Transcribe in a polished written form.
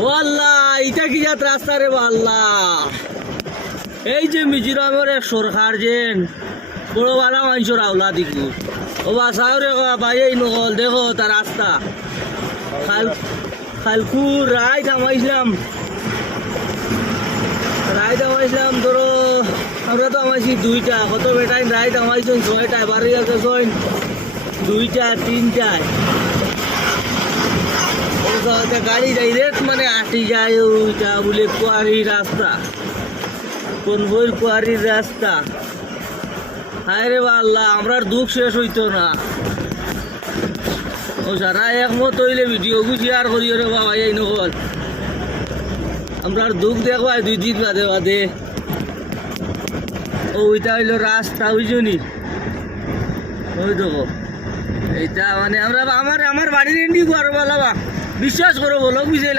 ও আল্লাহ, এটা কি জাত রাস্তা রে আল্লাহ। এই যে মিজোরামের এক সরকার যেন বড় বালা মানুষের আওলা দেখি ও বাসাও রে ভাই, এই নকল দেখো তার রাস্তা খালকুর রায় থামাইছিলাম ধরো আমরা তো আমাইছি দুইটা, কত বেটাই রায় থামাইছেন ছয়টা, বাড়ি আছে ছয় দুইটা তিনটায় গাড়ি ডাইরেক্ট মানে আটি যায় ওইটা বলে কুয়ারির রাস্তা, কোন বইয়ের কুয়ারির রাস্তা। হায় রে আল্লাহ, আমরার দুঃখ শেষ হইতো না। ও সারা একমত হইলে ভিডিও শেয়ার করিও রে বাবা। এই নকল আমরার দুঃখ দেখবাই 2 দিন বাদে বাদে। ওইটা হইলো রাস্তা, বুঝলি? ওই দেখো এইটা মানে আমরা আমার বাড়ির এন্ডি করবা বিশ্বাস করো, বলো বুঝে